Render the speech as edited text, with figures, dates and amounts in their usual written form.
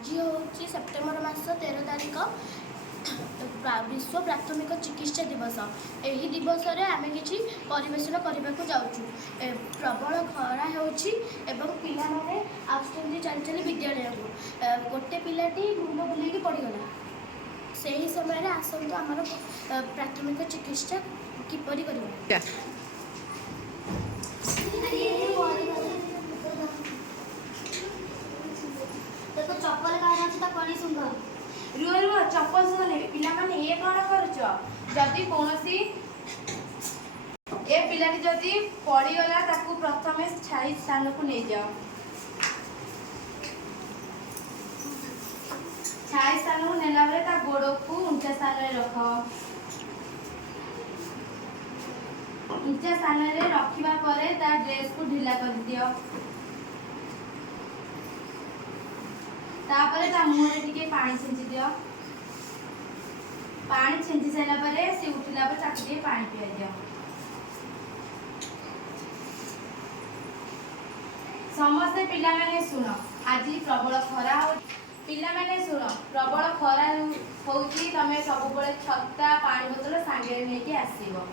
आज हूँ सेप्टेम्बर मास 13 तारिख विश्व प्राथमिक चिकित्सा दिवस। यही दिवस रे आमे किछि परिवेशन करने को जाऊँ। प्रबल खरा होछि एवं पिला माने आसुचंती चली चली विद्यालय को गोटे पिलाटी मुंड बुलेकी पड़गला। से ही समय आसतु आमर प्राथमिक चिकित्सा किपरि करबा। देखो चप्पल कहार अछि त कणी सुंदर रुह रुह चप्पल सुने पिला माने ए कौन करुच जदि कोनोसी ए पिलाटी जदि पड़ी गला ताकू प्रथमे छाई स्थान को ले जाओ। छाई स्थान को नेला बेले ता गोड़ को ऊंचा स्थान रे रख। ऊंचा स्थान रे रखिबा परे ता ड्रेस को ढिला कर दियो। तापरे ता मुंह रे टिके पानी छिंची दियो। पानी छिंची साइला परे से उठिला पर ताकू टिके पानी पिया दियो। समस्त पिला माने सुनो आज प्रबल खरा हो पिला माने सुनो प्रबल खरा होउची तमे सब बळे छत्ता पानी बोतल सांगे नेकी आसीबो।